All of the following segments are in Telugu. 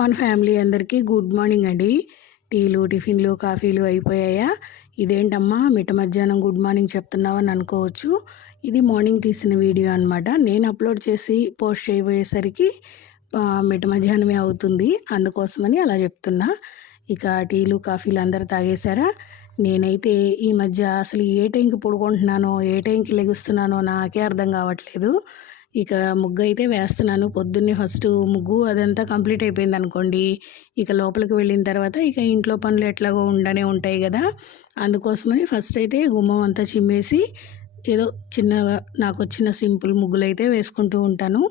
మన ఫ్యామిలీ అందరికీ గుడ్ మార్నింగ్ అండి. టీలు టిఫిన్లు కాఫీలు అయిపోయాయా? ఇదేంటమ్మా మిట్ట మధ్యాహ్నం గుడ్ మార్నింగ్ చెప్తున్నావని అనుకోవచ్చు. ఇది మార్నింగ్ తీసిన వీడియో అనమాట నేను అప్లోడ్ చేసి పోస్ట్ చేయబోయేసరికి మిట్ట మధ్యాహ్నమే అవుతుంది. అందుకోసమని అలా చెప్తున్నా. ఇక టీలు కాఫీలు అందరు తాగేశారా? నేనైతే ఈ మధ్య అసలు ఏ టైంకి పడుకుంటున్నానో ఏ టైంకి లెగుస్తున్నానో నాకే అర్థం కావట్లేదు. ఇక ముగ్గు అయితే వేస్తున్నాను. పొద్దున్నే ఫస్ట్ ముగ్గు అదంతా కంప్లీట్ అయిపోయింది అనుకోండి ఇక లోపలికి వెళ్ళిన తర్వాత ఇక ఇంట్లో పనులు ఎట్లాగో ఉండనే ఉంటాయి కదా. అందుకోసమని ఫస్ట్ అయితే గుమ్మం అంతా చిమ్మేసి ఏదో చిన్నగా నాకు వచ్చిన సింపుల్ ముగ్గులు అయితే వేసుకుంటూ ఉంటాను.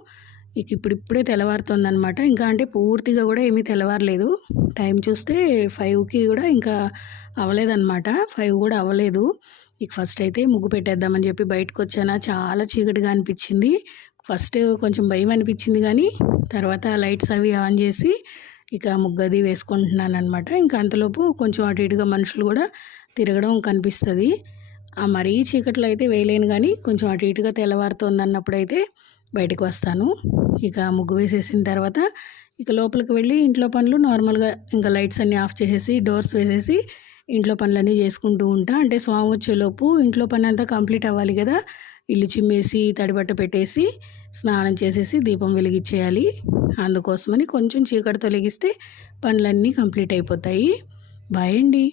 ఇక ఇప్పుడిప్పుడే తెల్లవారుతుందనమాట. ఇంకా అంటే పూర్తిగా కూడా ఏమీ తెల్లవారలేదు. టైం చూస్తే ఫైవ్కి కూడా ఇంకా అవ్వలేదన్నమాట ఫైవ్ కూడా అవ్వలేదు ఇక ఫస్ట్ అయితే ముగ్గు పెట్టేద్దామని చెప్పి బయటకు వచ్చానా చాలా చీకటిగా అనిపించింది. ఫస్ట్ కొంచెం భయం అనిపించింది కానీ తర్వాత లైట్స్ అవి ఆన్ చేసి ఇక ముగ్గది వేసుకుంటున్నాను అనమాట ఇంకా అంతలోపు కొంచెం అటు ఇటుగా మనుషులు కూడా తిరగడం కనిపిస్తుంది. ఆ మరీ చీకట్లో అయితే వేయలేను కానీ కొంచెం అటు ఇటుగా తెల్లవారుతుంది అన్నప్పుడు అయితే బయటకు వస్తాను. ఇక ముగ్గు వేసేసిన తర్వాత ఇక లోపలికి వెళ్ళి ఇంట్లో పనులు నార్మల్గా ఇంకా లైట్స్ అన్నీ ఆఫ్ చేసేసి డోర్స్ వేసేసి ఇంట్లో పనులన్నీ చేసుకుంటూ ఉంటా. అంటే స్వామి వచ్చేలోపు ఇంట్లో పని అంతా కంప్లీట్ అవ్వాలి కదా. ఇల్లు చిమ్మేసి తడిబట్ట పెట్టేసి స్నానం చేసేసి దీపం వెలిగించేయాలి. అందుకోసమని కొంచెం చీకటి తొలగిస్తే పనులన్నీ కంప్లీట్ అయిపోతాయి. బాయ్ అండి.